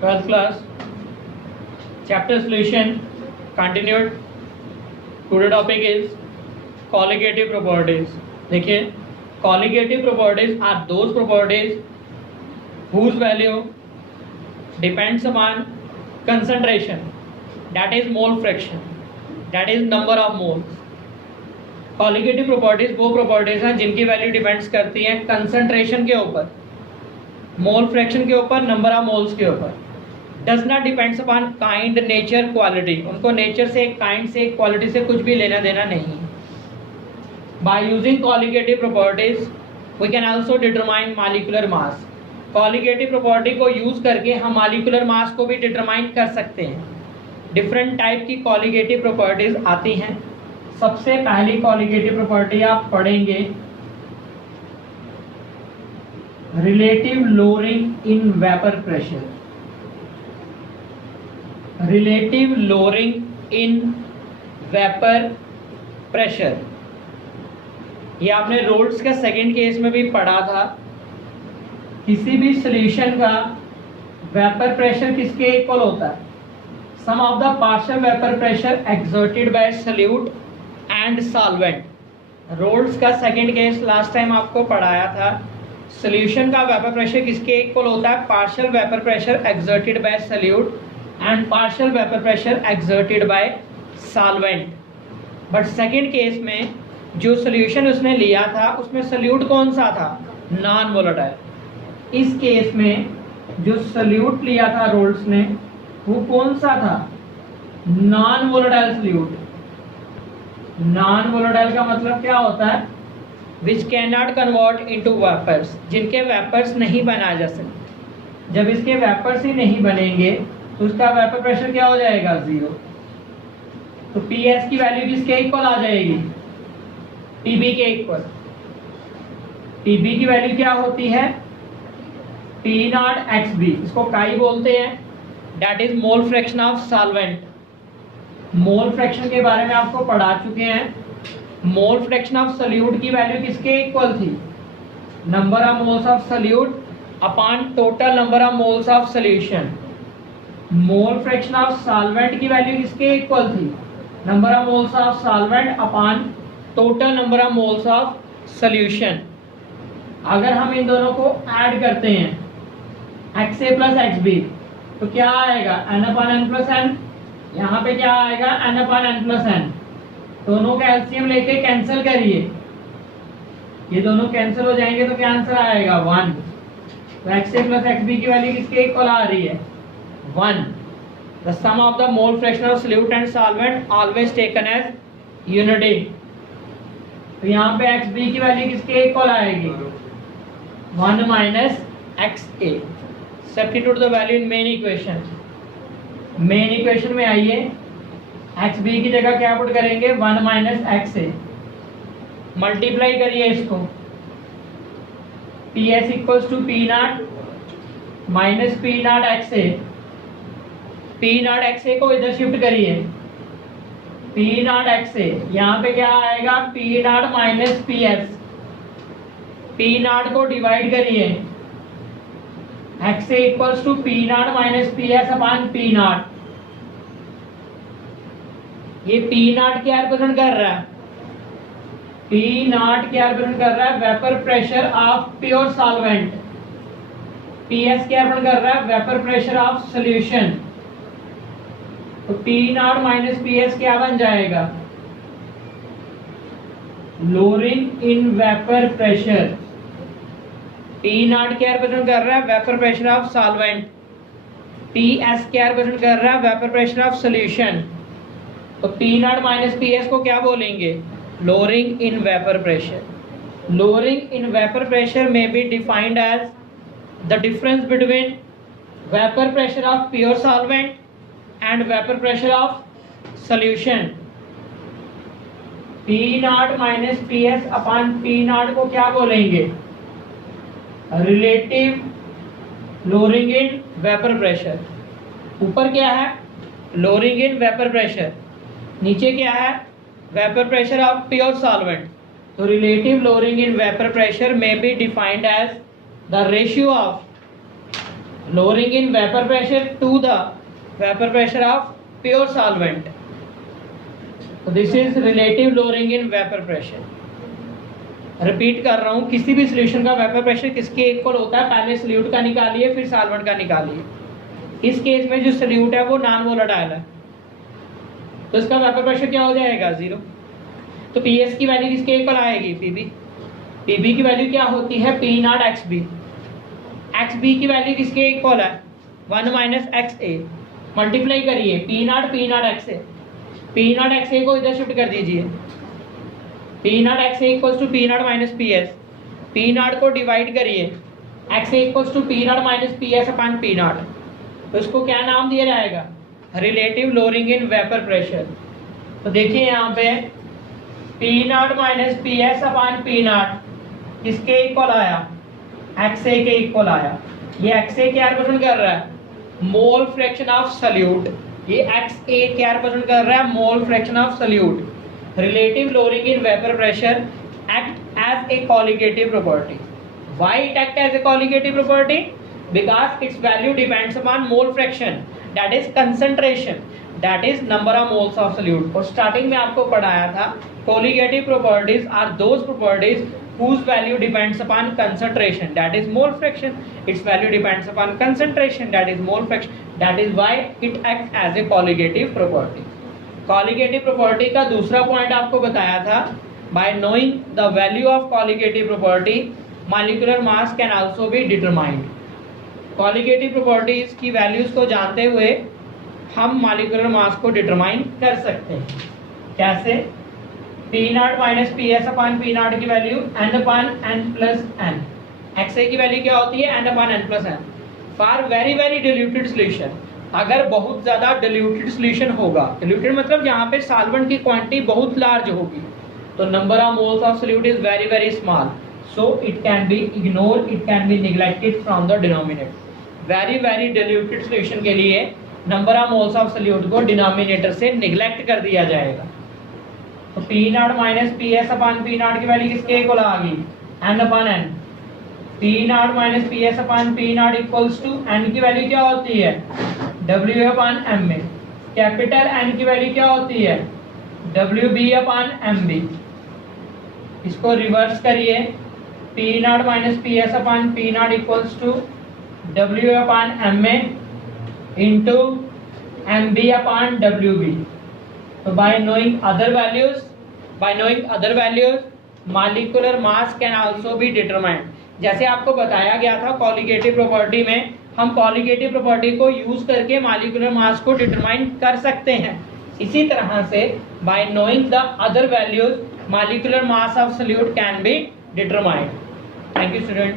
12th class, chapter solution continued. Today topic is colligative properties. देखिए, colligative properties are those properties whose value depends upon concentration, that is mole fraction, that is number of moles. Colligative properties वो properties हैं जिनकी value depends करती हैं concentration के ऊपर, मोल fraction के ऊपर, नंबर ऑफ मोल्स के ऊपर. Does not depends upon kind, nature, quality. उनको नेचर से, काइंड से, क्वालिटी से कुछ भी लेना देना नहीं. By using colligative properties we can also determine molecular mass. Colligative property को यूज करके हम मॉलिक्यूलर मास को भी डिटरमाइन कर सकते हैं. डिफरेंट टाइप की कॉलिगेटिव प्रॉपर्टीज आती हैं. सबसे पहली कॉलिगेटिव प्रॉपर्टी आप पढ़ेंगे relative lowering in vapour pressure. Relative lowering in vapour pressure, ये आपने रोल्स के सेकंड केस में भी पढ़ा था. किसी भी सॉल्यूशन का वेपर प्रेशर किसके इक्वल होता है? Sum of the partial vapour pressure exerted by solute and solvent. Raoult's का सेकंड केस लास्ट टाइम आपको पढ़ाया था. सॉल्यूशन का वेपर प्रेशर किसके इक्वल होता है? Partial vapour pressure exerted by solute and partial vapour pressure exerted bye solvent. But second case में जो सॉल्यूशन उसने लिया था उसमें सॉल्यूट कौन सा था? Non volatile. इस केस में जो सॉल्यूट लिया था रोल्स ने वो कौन सा था? Non volatile solute. Non volatile का मतलब क्या होता है? Which can not convert into vapours, जिनके वेपर्स नहीं बनाए जा सकते. जब इसके वेपर्स ही नहीं बनेंगे तो उसका वेपर प्रेशर क्या हो जाएगा? 0. तो पीएस की वैल्यू किसके इक्वल आ जाएगी? पीबी के इक्वल. पीबी की वैल्यू क्या होती है? P not X B. इसको काई बोलते हैं. That is mole fraction of solvent. Mole fraction के बारे में आपको पढ़ा चुके हैं. मोल फ्रैक्शन ऑफ सॉल्यूट की वैल्यू किसके इक्वल थी? Number of moles of solute upon total number of moles of solution. Mole fraction of solvent की वैल्यू किसके इक्वल थी? Number of moles of solvent upon total number of moles of solution. अगर हम इन दोनों को add करते हैं XA plus XB तो क्या आएगा? N upon N plus N. यहाँ पे क्या आएगा? N upon N plus N. दोनों का एलसीएम लेके कैंसिल करिए. ये दोनों कैंसिल हो जाएंगे तो क्या आंसर आएगा? 1. तो XA प्लस XB की वैल्यू किसके इक्वल आ रही है? 1. The sum of the mole fraction of solute and solvent always taken as unity. तो यहाँ पे XB की वैल्यू किसके इक्वल आएगी? 1 minus XA. Substitute the value in main equation. Main equation में आइए, XB की जगह क्या पुट करेंगे? 1 माइनस XA. मल्टीप्लाई करिए इसको. PS equals to P not minus P not XA. P not XA को इधर शिफ्ट करिए. P नॉट XA यहाँ पे क्या आएगा? P not minus PS. P not को डिवाइड करिए. XA equals to P not minus PS upon P not. ये P नॉट क्या रिप्रेजेंट कर रहा है? P नॉट क्या रिप्रेजेंट कर रहा है? Vapour pressure of pure solvent. PS क्या रिप्रेजेंट कर रहा है? Vapour pressure of solution. तो P नॉट माइनस PS क्या बन जाएगा? Lowering in vapour pressure. P not क्या रिप्रेजेंट कर रहा है? Vapour pressure of solvent. PS क्या रिप्रेजेंट कर रहा है? Vapour pressure of solution. तो P नॉट माइनस PS को क्या बोलेंगे? Lowering in vapour pressure. Lowering in vapour pressure may be defined as the difference between vapour pressure of pure solvent and vapour pressure of solution. P not minus PS upon P not को क्या बोलेंगे? Relative lowering in vapour pressure. ऊपर क्या है? Lowering in vapour pressure. नीचे क्या है? Vapour pressure of pure solvent. तो relative lowering in vapour pressure may be defined as the ratio of lowering in vapor pressure to the vapor pressure of pure solvent. So this is relative lowering in vapor pressure. Repeat कर रहा हूँ, किसी भी solution का vapour pressure किसके equal होता है, पहले सोल्यूट का निकालिए फिर सॉल्वेंट का निकालिए। इस केस में जो सोल्यूट है वो नॉन वोलेटाइल है, तो इसका वेपर प्रेशर क्या हो जाएगा, 0। तो पीएस की वैल्यू किसके इक्वल आएगी, पीबी। पीबी की वैल्यू क्या होती है, P not X B. X B की वैल्यू किसके इक्वल है, 1 माइनस एक्स ए। मल्टीप्लाई करिए P not X A. P not X A को इधर शिफ्ट कर दीजिए, P not X A equals to P not minus P S. P naught को divide करिए, X A equals to P not minus P S upon P naught. तो इसको क्या नाम दिया जाएगा, relative lowering in vapour pressure. तो देखिए यहाँ पे P not minus P S upon P not किसके इक्वल आया, एक्स ए के इक्वल आया। ये एक्स ए क्या रिप्रेजेंट कर रहा है, मोल फ्रैक्शन ऑफ सॉल्यूट। ये एक्स ए क्या रिप्रेजेंट कर रहा है, मोल fraction of solute. Relative lowering in vapor pressure act as a colligative property. Why it act as a colligative property? Because its value depends upon mole fraction, that is concentration, that is number of moles of solute. और starting में आपको पढ़ाया था colligative properties are those properties whose value depends upon concentration, that is mole fraction. Its value depends upon concentration, that is mole fraction. That is why it acts as a colligative property. Colligative property का दूसरा point आपको बताया था, bye knowing the value of colligative property molecular mass can also be determined. Colligative properties की values को जानते हुए हम मॉलिक्यूलर मास को डिटरमाइन कर सकते हैं। कैसे, P not minus P S upon P not की value n upon n plus n. X A की वैल्यू क्या होती है, n upon n plus n. For very very diluted solution, अगर बहुत ज़्यादा डिल्यूटेड सोल्यूशन होगा, डिल्यूटेड मतलब जहाँ पे सॉल्वेंट की क्वांटिटी बहुत लार्ज होगी, तो number of moles of solute is very very small, so it can be ignore, it can be neglected from the denominator. Very very diluted solution के लिए number of moles of solute को denominator से neglect कर दिया जाएगा। तो P not minus P S upon P not की value किसके इक्वल आ गई, n upon N. P not minus P S upon P not equals to n की वैल्यू क्या होती है, W अपॉन एम में। कैपिटल एन की वैल्यू क्या होती है, WB अपॉन MB। इसको रिवर्स करिए, P not minus P S upon P not equals to W upon m में इंटू MB अपॉन WB। तो by knowing other values molecular mass can also be determined. जैसे आपको बताया गया था colligative property में, हम कॉलिगेटिव प्रॉपर्टी को यूज करके मॉलिक्यूलर मास को डिटरमाइन कर सकते हैं। इसी तरह से bye knowing the other values molecular mass of solute can be determined. Thank you students.